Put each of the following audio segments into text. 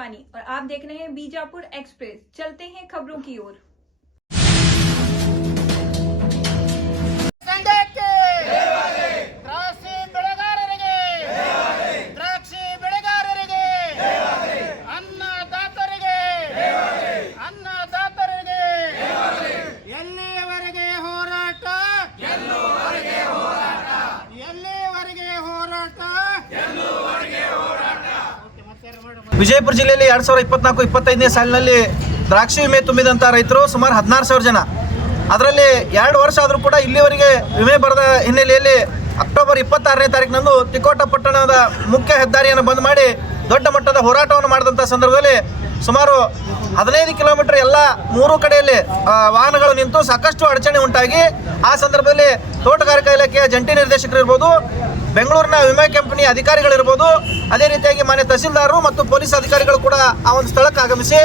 शिवानी और आप देख रहे हैं बीजापुर एक्सप्रेस। चलते हैं खबरों की ओर। ವಿಜಯಪುರ ಜಿಲ್ಲೆಯಲ್ಲಿ 2024-25ನೇ ಸಾಲಿನಲ್ಲಿ ದ್ರಾಕ್ಷಿ ವಿಮೆ ತುಂಬಿದಂಥ ರೈತರು ಸುಮಾರು 16,000 ಜನ. ಅದರಲ್ಲಿ 2 ವರ್ಷ ಆದರೂ ಕೂಡ ಇಲ್ಲಿವರೆಗೆ ವಿಮೆ ಬರದ ಹಿನ್ನೆಲೆಯಲ್ಲಿ ಅಕ್ಟೋಬರ್ 26ನೇ ತಾರೀಕಿನಂದು ತಿಕೋಟ ಪಟ್ಟಣದ ಮುಖ್ಯ ಹೆದ್ದಾರಿಯನ್ನು ಬಂದ್ ಮಾಡಿ ದೊಡ್ಡ ಮಟ್ಟದ ಹೋರಾಟವನ್ನು ಮಾಡಿದಂಥ ಸಂದರ್ಭದಲ್ಲಿ ಸುಮಾರು 15 ಕಿಲೋಮೀಟರ್ ಎಲ್ಲ 3 ಕಡೆಯಲ್ಲಿ ವಾಹನಗಳು ನಿಂತು ಸಾಕಷ್ಟು ಅಡಚಣೆ ಉಂಟಾಗಿ ಆ ಸಂದರ್ಭದಲ್ಲಿ ತೋಟಗಾರಿಕಾ ಇಲಾಖೆಯ ಜಂಟಿ ನಿರ್ದೇಶಕರು ಇರ್ಬೋದು, ಬೆಂಗಳೂರಿನ ವಿಮೆ ಕಂಪನಿ ಅಧಿಕಾರಿಗಳಿರ್ಬೋದು, ಅದೇ ರೀತಿಯಾಗಿ ಮಾನ್ಯ ತಹಸೀಲ್ದಾರರು ಮತ್ತು ಪೊಲೀಸ್ ಅಧಿಕಾರಿಗಳು ಕೂಡ ಆ ಒಂದು ಸ್ಥಳಕ್ಕೆ ಆಗಮಿಸಿ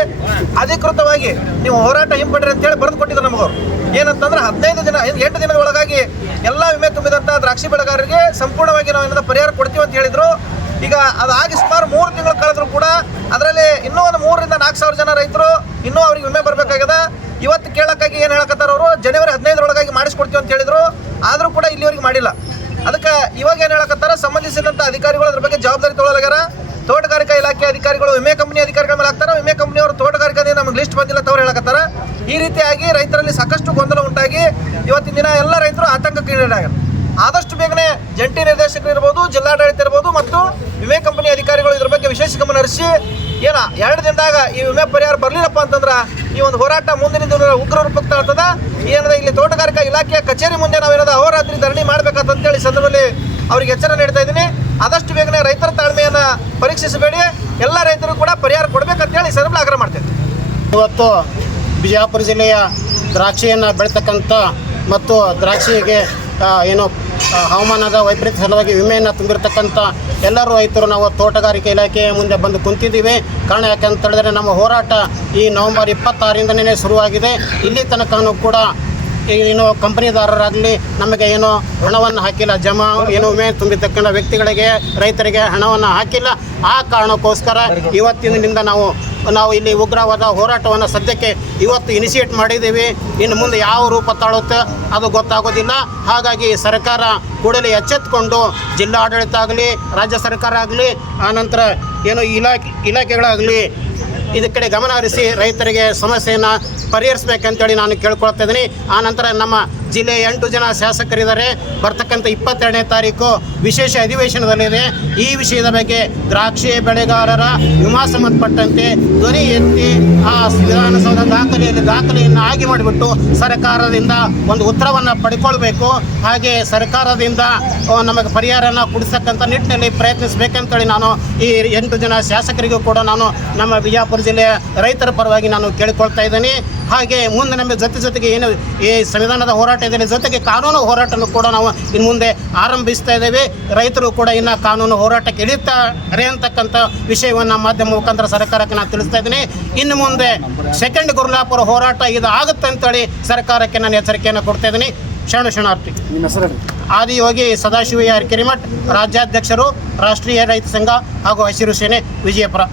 ಅಧಿಕೃತವಾಗಿ ನೀವು ಹೋರಾಟ ಹಿಂಪಡ್ರಿ ಅಂತೇಳಿ ಬರೆದು ಕೊಟ್ಟಿದ್ದಾರೆ ನಮಗವರು. ಏನಂತಂದ್ರೆ 8 ದಿನದ ಒಳಗಾಗಿ ಎಲ್ಲ ವಿಮೆ ತುಂಬಿದಂಥ ದ್ರಾಕ್ಷಿ ಬೆಳೆಗಾರರಿಗೆ ಸಂಪೂರ್ಣವಾಗಿ ನಾವು ಏನಾದ ಪರಿಹಾರ ಕೊಡ್ತೀವಿ ಅಂತ ಹೇಳಿದ್ರು. ಈಗ ಅದಾಗಿ ಸುಮಾರು 3 ತಿಂಗಳು ಕಳೆದ್ರು ಕೂಡ ಅದರಲ್ಲಿ ಇನ್ನೂ ಒಂದು 3,000-4,000 ಜನ ರೈತರು ಇನ್ನೂ ಅವ್ರಿಗೆ ವಿಮೆ ಬರಬೇಕಾಗ್ಯದ. ಇವತ್ತು ಕೇಳಕ್ಕಾಗಿ ಏನು ಹೇಳಕತ್ತಾರ ಅವರು, ಜನವರಿ 15ರೊಳಗಾಗಿ ಮಾಡಿಸ್ಕೊಡ್ತೀವಿ ಅಂತ ಹೇಳಿದ್ರು, ಆದರೂ ಕೂಡ ಇಲ್ಲಿವರೆಗೆ ಮಾಡಿಲ್ಲ. ಅದಕ್ಕೆ ಇವಾಗ ಏನು ಹೇಳಕತ್ತಾರ, ಸಂಬಂಧಿಸಿದಂಥ ಅಧಿಕಾರಿಗಳು ಅದ್ರ ಬಗ್ಗೆ ಜವಾಬ್ದಾರಿ ತೊಗೊಳ್ಳಲಾಗ್ಯಾರ. ತೋಟಗಾರಿಕಾ ಇಲಾಖೆ ಅಧಿಕಾರಿಗಳು ವಿಮೆ ಕಂಪನಿ ಅಧಿಕಾರಿಗಳ ಮೇಲೆ ಹಾಕ್ತಾರೆ, ವಿಮೆ ಕಂಪನಿಯವರು ತೋಟಗಾರಿಕೆಯಿಂದ ನಮಗೆ ಲಿಸ್ಟ್ ಬಂದಿಲ್ಲ ತವರು ಹೇಳಕತ್ತಾರ. ಈ ರೀತಿಯಾಗಿ ರೈತರಲ್ಲಿ ಸಾಕಷ್ಟು ಗೊಂದಲ ಉಂಟಾಗಿ ಇವತ್ತಿನ ದಿನ ಎಲ್ಲ ರೈತರು ಆತಂಕಕ್ಕೆ ಈಡಾಗ್ಯಾರ. ಆದಷ್ಟು ಬೇಗನೆ ಜಂಟಿ ನಿರ್ದೇಶಕರು ಇರ್ಬೋದು, ಜಿಲ್ಲಾಡಳಿತ ಇರ್ಬೋದು ಮತ್ತು ವಿಮೆ ಕಂಪನಿ ಅಧಿಕಾರಿಗಳು ಇದ್ರ ಬಗ್ಗೆ ವಿಶೇಷ ಗಮನ ಹರಿಸಿ 2 ದಿನದಾಗ ಈ ವಿಮೆ ಪರಿಹಾರ ಬರಲಿಲ್ಲಪ್ಪ ಅಂತಂದ್ರೆ ಈ ಒಂದು ಹೋರಾಟ ಮುಂದಿನ ದಿನ ಉಗ್ರ ರೂಪಕ್ಕೆ ತಾಳ್ತದ. ಏನದ ಇಲ್ಲಿ ತೋಟಗಾರಿಕಾ ಇಲಾಖೆಯ ಕಚೇರಿ ಮುಂದೆ ನಾವೇನದ ಅಹೋರಾತ್ರಿ ಧರಣಿ ಮಾಡಬೇಕಂತೇಳಿ ಸಂದರ್ಭದಲ್ಲಿ ಅವ್ರಿಗೆ ಎಚ್ಚರ ನೀಡ್ತಾ ಇದ್ದೀನಿ. ಆದಷ್ಟು ಬೇಗನೆ ರೈತರ ತಾಳ್ಮೆಯನ್ನು ಪರೀಕ್ಷಿಸಬೇಡಿ, ಎಲ್ಲ ರೈತರು ಕೂಡ ಪರಿಹಾರ ಕೊಡಬೇಕಂತೇಳಿ ಸಂದರ್ಭದಲ್ಲಿ ಆಗ್ರಹ ಮಾಡ್ತೇವೆ. ಇವತ್ತು ಬಿಜಾಪುರ ಜಿಲ್ಲೆಯ ದ್ರಾಕ್ಷಿಯನ್ನು ಬೆಳೀತಕ್ಕಂಥ ಮತ್ತು ದ್ರಾಕ್ಷಿಗೆ ಹವಾಮಾನದ ವೈಪರೀತ್ಯ ಸಲುವಾಗಿ ವಿಮೆಯನ್ನು ತುಂಬಿರತಕ್ಕಂಥ ಎಲ್ಲರೂ ರೈತರು ನಾವು ತೋಟಗಾರಿಕೆ ಇಲಾಖೆಯ ಮುಂದೆ ಬಂದು ಕುಂತಿದ್ದೀವಿ. ಕಾರಣ ಯಾಕೆಂತ ಹೇಳಿದ್ರೆ ನಮ್ಮ ಹೋರಾಟ ಈ ನವೆಂಬರ್ 26ರಿಂದನೇ ಶುರುವಾಗಿದೆ. ಇಲ್ಲಿ ತನಕನೂ ಕೂಡ ಕಂಪನಿದಾರರಾಗಲಿ ನಮಗೆ ಹಣವನ್ನು ಹಾಕಿಲ್ಲ, ವಿಮೆ ತುಂಬಿತಕ್ಕಂಥ ವ್ಯಕ್ತಿಗಳಿಗೆ ರೈತರಿಗೆ ಹಣವನ್ನು ಹಾಕಿಲ್ಲ. ಆ ಕಾರಣಕ್ಕೋಸ್ಕರ ಇವತ್ತಿನಿಂದ ನಾವು ಇಲ್ಲಿ ಉಗ್ರವಾದ ಹೋರಾಟವನ್ನು ಸದ್ಯಕ್ಕೆ ಇವತ್ತು ಇನಿಷಿಯೇಟ್ ಮಾಡಿದ್ದೀವಿ. ಇನ್ನು ಮುಂದೆ ಯಾವ ರೂಪ ತಾಳುತ್ತೆ ಅದು ಗೊತ್ತಾಗೋದಿಲ್ಲ. ಹಾಗಾಗಿ ಸರ್ಕಾರ ಕೂಡಲೇ ಎಚ್ಚೆತ್ತುಕೊಂಡು ಜಿಲ್ಲಾಡಳಿತ ಆಗಲಿ, ರಾಜ್ಯ ಸರ್ಕಾರ ಆಗಲಿ, ಆನಂತರ ಇಲಾಖೆಗಳಾಗಲಿ ಇದ್ರ ಕಡೆ ಗಮನ ಹರಿಸಿ ರೈತರಿಗೆ ಸಮಸ್ಯೆಯನ್ನು ಪರಿಹರಿಸಬೇಕಂತೇಳಿ ನಾನು ಕೇಳ್ಕೊಳ್ತಾ ಇದ್ದೀನಿ. ಆನಂತರ ನಮ್ಮ ಜಿಲ್ಲೆಯ 8 ಜನ ಶಾಸಕರಿದ್ದಾರೆ. ಬರ್ತಕ್ಕಂಥ 22ನೇ ತಾರೀಕು ವಿಶೇಷ ಅಧಿವೇಶನದಲ್ಲಿದೆ. ಈ ವಿಷಯದ ಬಗ್ಗೆ ದ್ರಾಕ್ಷಿ ಬೆಳೆಗಾರರ ವಿಮಾ ಸಂಬಂಧಪಟ್ಟಂತೆ ಧ್ವನಿ ಎತ್ತಿ ಆ ವಿಧಾನಸೌಧ ದಾಖಲೆಯನ್ನು ಆಗಿ ಮಾಡಿಬಿಟ್ಟು ಸರ್ಕಾರದಿಂದ ಒಂದು ಉತ್ತರವನ್ನು ಪಡ್ಕೊಳ್ಬೇಕು. ಹಾಗೆ ಸರ್ಕಾರದಿಂದ ನಮಗೆ ಪರಿಹಾರನ ಕೊಡಿಸಕ್ಕಂಥ ನಿಟ್ಟಿನಲ್ಲಿ ಪ್ರಯತ್ನಿಸಬೇಕಂತೇಳಿ ನಾನು ಈ 8 ಜನ ಶಾಸಕರಿಗೂ ಕೂಡ ನಾನು ನಮ್ಮ ಬಿಜಾಪುರ ಜಿಲ್ಲೆಯ ರೈತರ ಪರವಾಗಿ ನಾನು ಕೇಳಿಕೊಳ್ತಾ ಇದ್ದೀನಿ. ಹಾಗೆ ಮುಂದೆ ನಮ್ಮ ಜೊತೆಗೆ ಏನು ಈ ಸಂವಿಧಾನದ ಹೋರಾಟ ಇದೆ, ಜೊತೆಗೆ ಕಾನೂನು ಹೋರಾಟನೂ ಕೂಡ ನಾವು ಇನ್ನು ಮುಂದೆ ಆರಂಭಿಸ್ತಾ ಇದ್ದೇವೆ. ರೈತರು ಕೂಡ ಇನ್ನು ಕಾನೂನು ಹೋರಾಟಕ್ಕೆ ಇಳಿತಾರೆ ಅಂತಕ್ಕಂಥ ವಿಷಯವನ್ನು ಮಾಧ್ಯಮ ಮುಖಾಂತರ ಸರ್ಕಾರಕ್ಕೆ ನಾನು ತಿಳಿಸ್ತಾ ಇದ್ದೀನಿ. ಇನ್ನು ಮುಂದೆ ಸೆಕೆಂಡ್ ಗುರುಲಾಪುರ ಹೋರಾಟ ಇದು ಆಗುತ್ತೆ ಅಂತೇಳಿ ಸರ್ಕಾರಕ್ಕೆ ನಾನು ಎಚ್ಚರಿಕೆಯನ್ನು ಕೊಡ್ತಾ ಇದ್ದೀನಿ. ಶರಣಾರ್ಥಿ. ನಿಮ್ಮ ಹೆಸರು? ಆದಿಯೋಗಿ ಸದಾಶಿವ ಕಿರಿಮಠ್, ರಾಜ್ಯಾಧ್ಯಕ್ಷರು, ರಾಷ್ಟ್ರೀಯ ರೈತ ಸಂಘ ಹಾಗೂ ಹಸಿರು ಸೇನೆ, ವಿಜಯಪುರ.